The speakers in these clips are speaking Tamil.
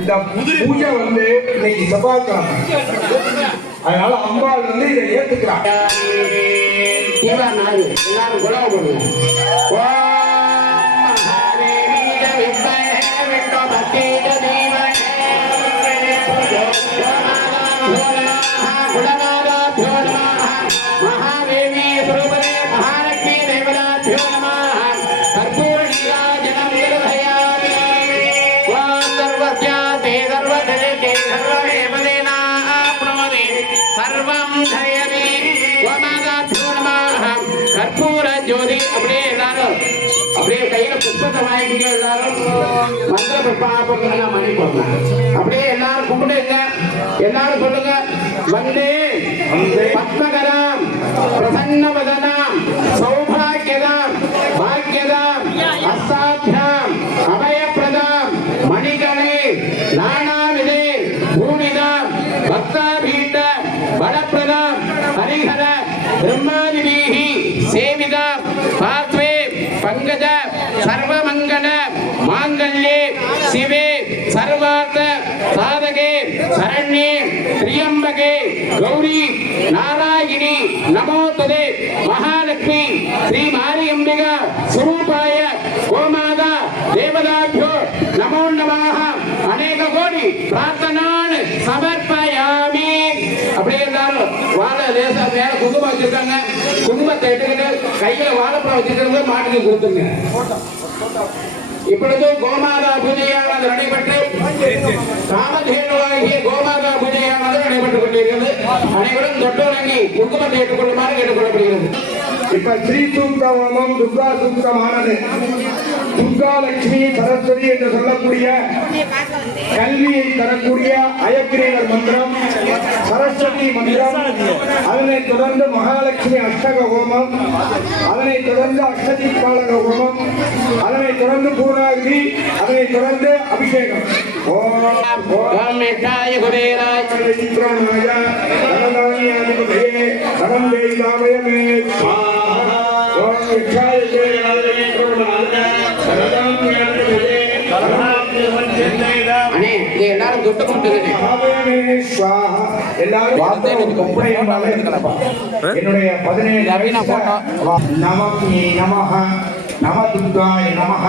இந்த பூஜை வந்து இன்னைக்கு செவ்வாய்க்கிழமை, அதனால அம்பாள் வந்து இதை ஏத்துக்கிறாங்க. எல்லாரும் குலவ பண்ணுங்க. महादेवी स्वरूपे महालक्ष्मी देवताभ्यो नमः। कर्पूर नीराजनं निर्धयामि। त्वां सर्वस्या ते सर्वजयते सर्वमेवदेनाप्नोति सर्वं धयति त्वमादाभ्यो नमः। कर्पूर ज्योति அப்படியே எல்லாரும் அப்படியே கையில புஷ்பத்தை வாங்கிட்டு எல்லாரும் மந்திர புஷ்பாபங்களை மணி போடலாம். அப்படியே எல்லாரும் கும்பிடுங்க. எல்லாரும் சொல்லுங்க. வந்தே பத்மகராம் பிரசன்னவதனாம் சௌபாகியதாம் பாக்யதாம் அஸ்தாபியாம் அபயப்பிரதாம் மணிகளே நானாவிதே பூமிதாம் பக்தாபீட பலப்பிரதாம் ஹரிஹர பிரம்மாதிபீஹி சேவிதாம் பாத்வே பங்கஜ சர்வமங்கல மாங்கல்யே சிவே சர்வார்த்த சாதகே சரண்யே त्र्यंबके गौरी नारायणी नमोस्तुते महालक्ष्मी श्री मारियंबिका स्वरूपाय गोमाता देवताभ्यो नमो नमः। अनेक कोटि प्रार्थनान् समर्पयामि। அப்படியே எல்லாரும் வாழை லேசா மேல குங்குமம் வச்சிருக்காங்க. குங்குமத்தை எடுத்துக்கிட்டு கையில வாழைப்பழம் வச்சிருக்கிறவங்க மாட்டுக்கு கொடுத்துங்க. இப்பொழுது கோமாதா பூஜையானது நடைபெற்று காமதேனுவாகிய கோமாதா பூஜையானது நடைபெற்றுக் கொண்டிருக்கிறது. அனைவரும் தொட்டோலங்கி குங்குமத்தை ஏற்றுக்கொள்ளுமாறு கேட்டுக்கொள்ளப்படுகிறது. இப்ப ஸ்ரீ சூக்த ஹோமம் துர்கா சூக்தமானது. துர்கா லட்சுமி சரஸ்வதி என்று சொல்லக்கூடிய கல்வியை தரக்கூடிய அயக்கிரீவர் மந்திரம், சரஸ்வதி மந்திரம், அதனைத் தொடர்ந்து மகாலட்சுமி அஷ்டக ஹோமம், அதனைத் தொடர்ந்து அஷ்டதி பாலக ஹோமம், அதனைத் தொடர்ந்து பூர்ணாகிரி, அதனைத் தொடர்ந்து அபிஷேகம். ஓம் மேட்டாய குபேராய விக்ரமாய தனதானியாதிபதே தனம் தேவிதாமயமே ஸ்வாஹா. ஓம் விக்ஷாய குபேராய விக்ரமாய தனதானியாதிபதே அண்ணே இங்க எல்லாரும் தொட்டு கொண்டுங்க. என்னுடைய 17 நமக்கு நமஹ நம துர்காய நமஹ.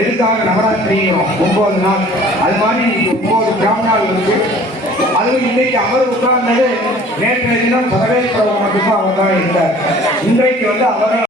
எதுக்காக நவராத்திரி 9 நாள், அது மாதிரி 9 பிராமணால் இருக்கு. அதுவும் இன்னைக்கு அவர் உட்கார்ந்தது நேற்றைய தினம் சதவேஸ்வரர் மட்டும்தான் அவர் தான் இருந்தார். இன்றைக்கு வந்து அவரை